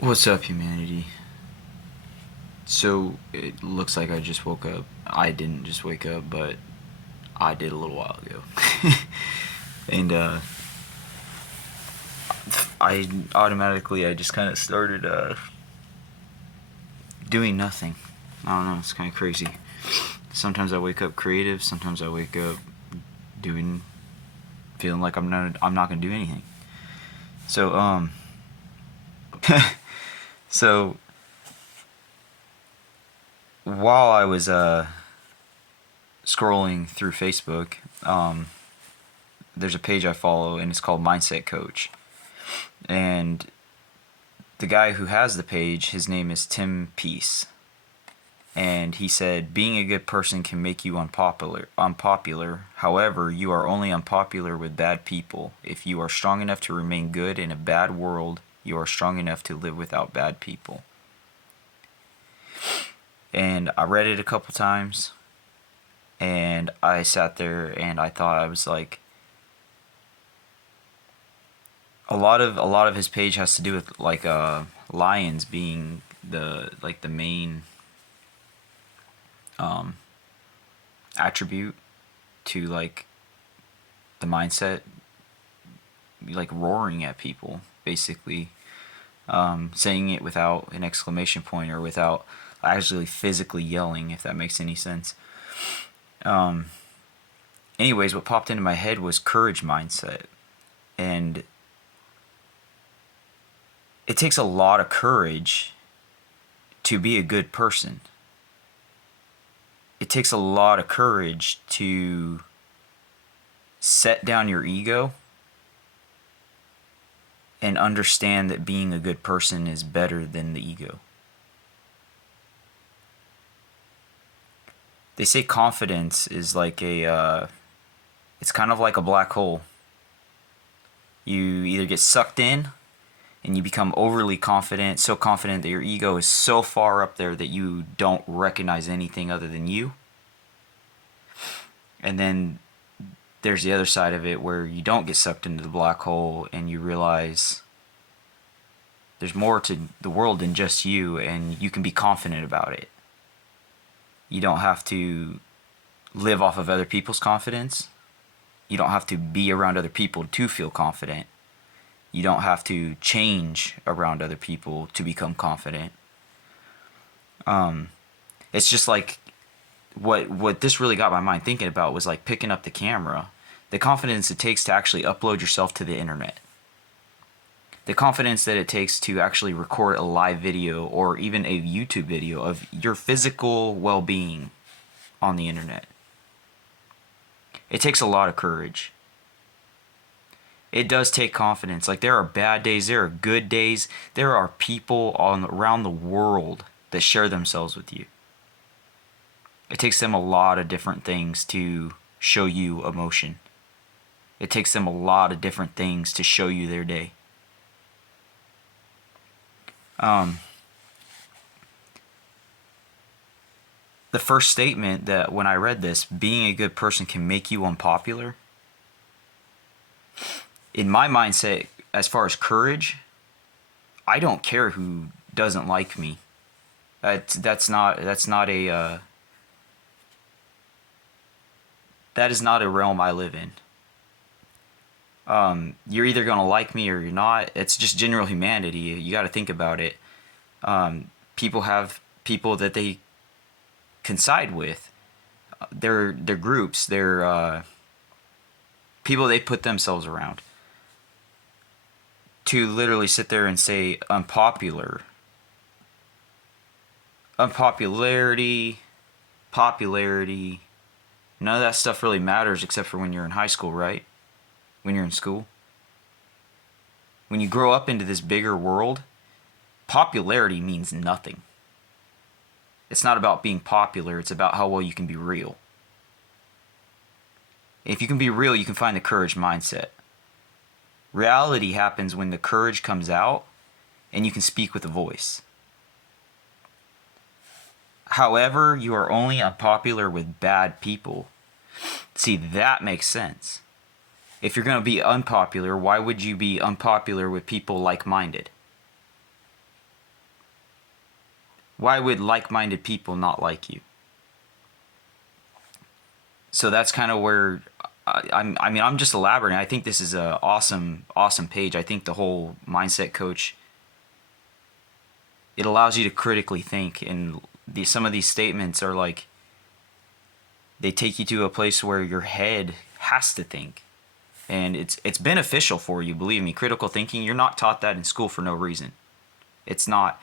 What's up, humanity? So, it looks like I just woke up. I didn't just wake up, but I did a little while ago. and, I just kind of started, doing nothing. I don't know, it's kind of crazy. Sometimes I wake up creative, sometimes I wake up doing, feeling like I'm not gonna do anything. So, so, while I was, scrolling through Facebook, there's a page I follow and it's called Mindset Coach. And the guy who has the page, his name is Tim Peace. And he said, being a good person can make you unpopular. However, you are only unpopular with bad people. If you are strong enough to remain good in a bad world, you are strong enough to live without bad people. And I read it a couple times, and I sat there and I thought, I was like, a lot of his page has to do with like lions being the main attribute to like the mindset, like roaring at people basically, saying it without an exclamation point or without actually physically yelling, if that makes any sense. Anyways, what popped into my head was courage mindset. And it takes a lot of courage to be a good person. It takes a lot of courage to set down your ego and understand that being a good person is better than the ego. They say confidence is like it's kind of like a black hole. You either get sucked in and you become overly confident, so confident that your ego is so far up there that you don't recognize anything other than you. And then there's the other side of it where you don't get sucked into the black hole and you realize there's more to the world than just you, and you can be confident about it. You don't have to live off of other people's confidence. You don't have to be around other people to feel confident. You don't have to change around other people to become confident. It's just like what this really got my mind thinking about was like picking up the camera. The confidence it takes to actually upload yourself to the internet. The confidence that it takes to actually record a live video or even a YouTube video of your physical well-being on the internet. It takes a lot of courage. It does take confidence. Like, there are bad days, there are good days, there are people around the world that share themselves with you. It takes them a lot of different things to show you emotion. It takes them a lot of different things to show you their day. The first statement that when I read this, being a good person can make you unpopular. In my mindset, as far as courage, I don't care who doesn't like me. That's not a that is not a realm I live in. You're either gonna like me or you're not. It's just general humanity. You got to think about it. People have people that they can side with. They're groups. They're people they put themselves around. To literally sit there and say unpopularity, popularity, none of that stuff really matters except for when you're in high school, right? When you're in school. When you grow up into this bigger world, popularity means nothing. It's not about being popular, it's about how well you can be real. If you can be real, you can find the courage mindset. Reality happens when the courage comes out and you can speak with a voice. However, you are only unpopular with bad people. See, that makes sense. If you're going to be unpopular, why would you be unpopular with people like-minded? Why would like-minded people not like you? So that's kind of where I'm just elaborating. I think this is a awesome page. I think the whole mindset coach, it allows you to critically think, and some of these statements are like, they take you to a place where your head has to think, and it's beneficial for you. Believe me, critical thinking, you're not taught that in school for no reason. It's not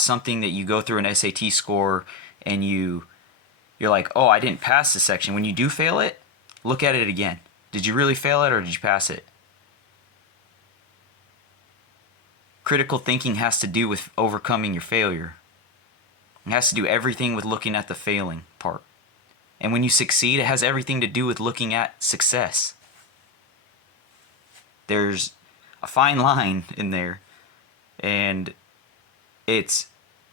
something that you go through an SAT score and you're like, oh, I didn't pass this section. When you do fail it, look at it again. Did you really fail it or did you pass it? Critical thinking has to do with overcoming your failure. It has to do everything with looking at the failing part. And when you succeed, it has everything to do with looking at success. There's a fine line in there. And it's,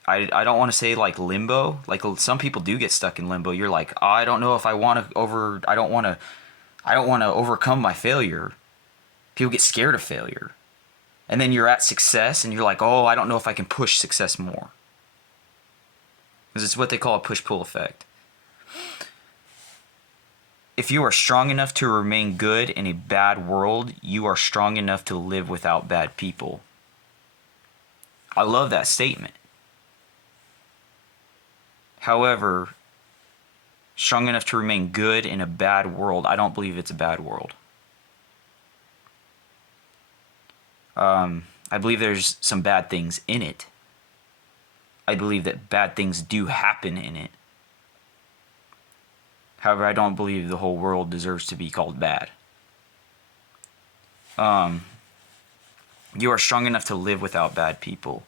I don't want to say like limbo. Like some people do get stuck in limbo. You're like, oh, I don't know if I want to I don't want to overcome my failure. People get scared of failure. And then you're at success and you're like, oh, I don't know if I can push success more. Because it's what they call a push-pull effect. If you are strong enough to remain good in a bad world, you are strong enough to live without bad people. I love that statement. However, strong enough to remain good in a bad world, I don't believe it's a bad world. I believe there's some bad things in it. I believe that bad things do happen in it. However, I don't believe the whole world deserves to be called bad. You are strong enough to live without bad people.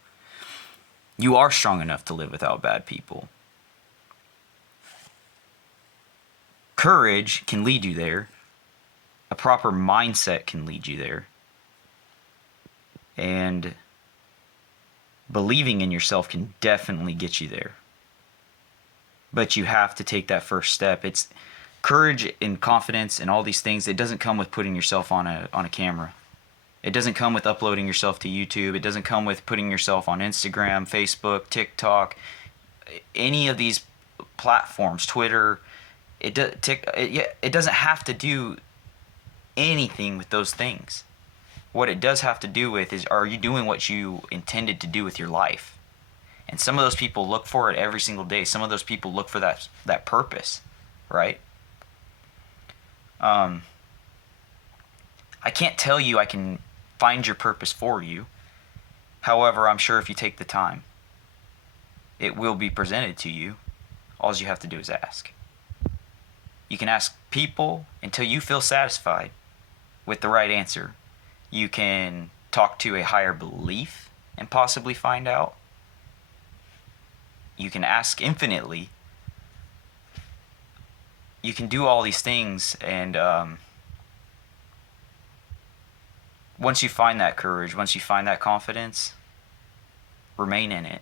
You are strong enough to live without bad people. Courage can lead you there. A proper mindset can lead you there. And believing in yourself can definitely get you there. But you have to take that first step. It's courage and confidence and all these things. It doesn't come with putting yourself on a camera. It doesn't come with uploading yourself to YouTube. It doesn't come with putting yourself on Instagram, Facebook, TikTok, any of these platforms, Twitter. It doesn't have to do anything with those things. What it does have to do with is, are you doing what you intended to do with your life? And some of those people look for it every single day. Some of those people look for that purpose, right? I can't tell you I can find your purpose for you. However, I'm sure if you take the time, it will be presented to you. All you have to do is ask. You can ask people until you feel satisfied with the right answer. You can talk to a higher belief and possibly find out. You can ask infinitely. You can do all these things, and once you find that courage, once you find that confidence, remain in it.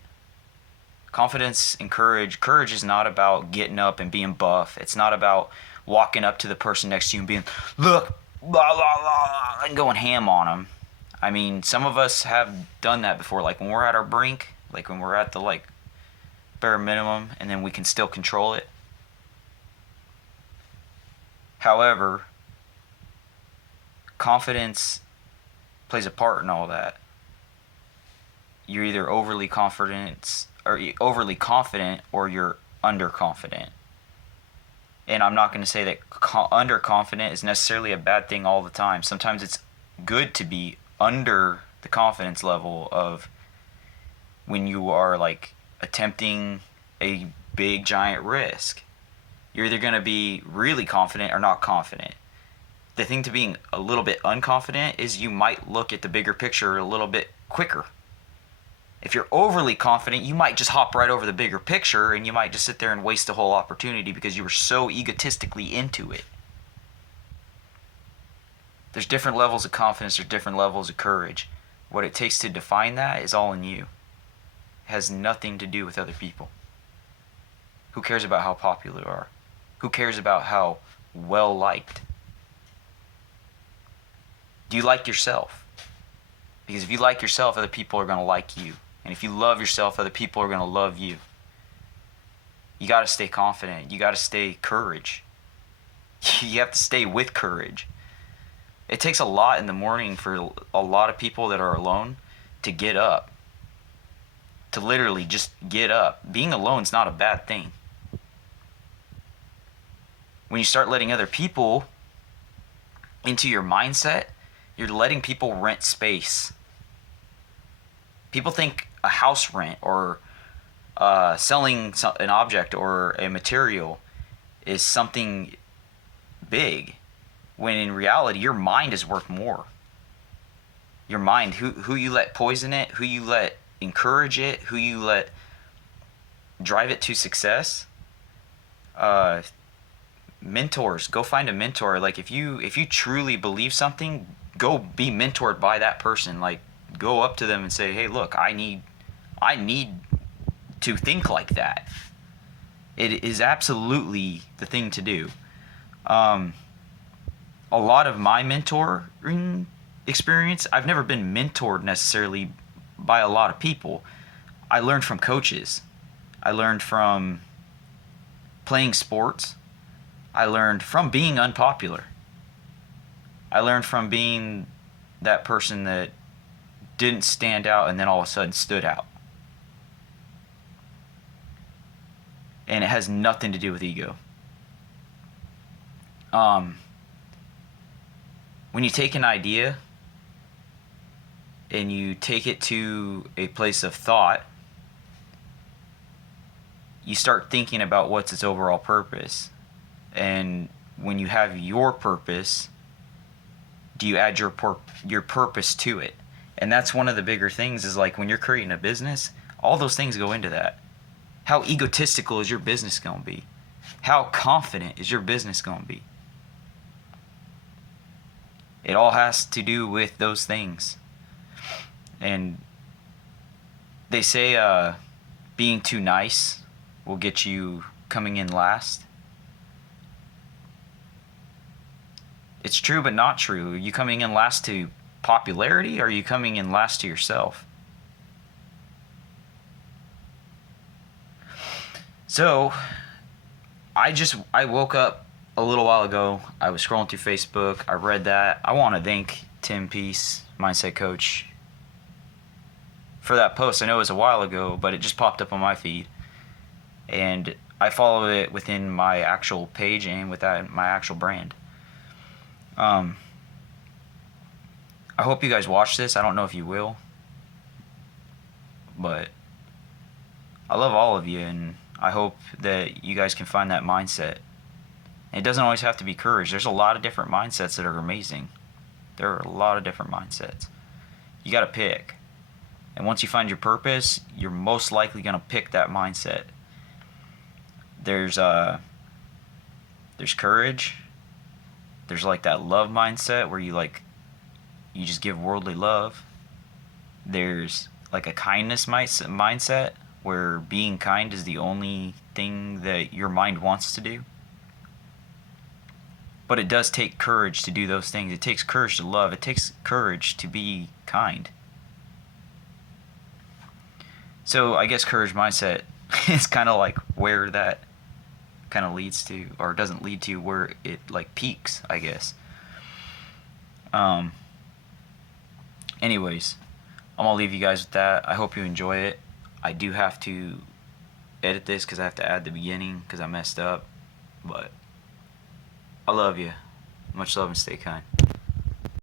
Confidence and courage is not about getting up and being buff. It's not about walking up to the person next to you and being, look, blah, blah, blah, and going ham on them. I mean, some of us have done that before, like when we're at our brink, like when we're at the bare minimum, and then we can still control it. However, confidence plays a part in all that. You're either overly confident or you're underconfident. And I'm not going to say that underconfident is necessarily a bad thing all the time. Sometimes it's good to be under the confidence level of when you are attempting a big giant risk. You're either going to be really confident or not confident. The thing to being a little bit unconfident is you might look at the bigger picture a little bit quicker. If you're overly confident, you might just hop right over the bigger picture and you might just sit there and waste a whole opportunity because you were so egotistically into it. There's different levels of confidence, there's different levels of courage. What it takes to define that is all in you. It has nothing to do with other people. Who cares about how popular you are? Who cares about how well liked? Do you like yourself? Because if you like yourself, other people are going to like you. And if you love yourself, other people are going to love you. You got to stay confident. You got to stay courage. You have to stay with courage. It takes a lot in the morning for a lot of people that are alone to get up. To literally just get up. Being alone is not a bad thing. When you start letting other people into your mindset, you're letting people rent space. People think a house rent or selling an object or a material is something big, when in reality your mind is worth more. Your mind, who you let poison it, who you let encourage it, who you let drive it to success. Mentors, go find a mentor. Like if you truly believe something, go be mentored by that person. Like go up to them and say, hey, look, I need to think like that. It is absolutely the thing to do. A lot of my mentoring experience, I've never been mentored necessarily by a lot of people. I learned from coaches. I learned from playing sports. I learned from being unpopular. I learned from being that person that didn't stand out and then all of a sudden stood out. And it has nothing to do with ego. When you take an idea and you take it to a place of thought, you start thinking about what's its overall purpose. And when you have your purpose, do you add your purpose to it? And that's one of the bigger things, is like when you're creating a business, all those things go into that. How egotistical is your business going to be? How confident is your business going to be? It all has to do with those things. And they say being too nice will get you coming in last. It's true but not true. Are you coming in last to popularity, or are you coming in last to yourself? So, I woke up a little while ago. I was scrolling through Facebook. I read that. I want to thank Tim Peace, Mindset Coach, for that post. I know it was a while ago, but it just popped up on my feed. And I follow it within my actual page and with my actual brand. I hope you guys watch this. I don't know if you will, but I love all of you, and I hope that you guys can find that mindset. It doesn't always have to be courage. There's a lot of different mindsets that are amazing. There are a lot of different mindsets. You got to pick. And once you find your purpose, you're most likely going to pick that mindset. There's courage. There's like that love mindset where you just give worldly love. There's like a kindness mindset where being kind is the only thing that your mind wants to do. But it does take courage to do those things. It takes courage to love. It takes courage to be kind. So I guess courage mindset is kind of like where that kind of leads to, or doesn't lead to, where it like peaks, I guess. Anyways, I'm gonna leave you guys with that. I hope you enjoy it. I do have to edit this because I have to add the beginning because I messed up. But I love you. Much love and stay kind.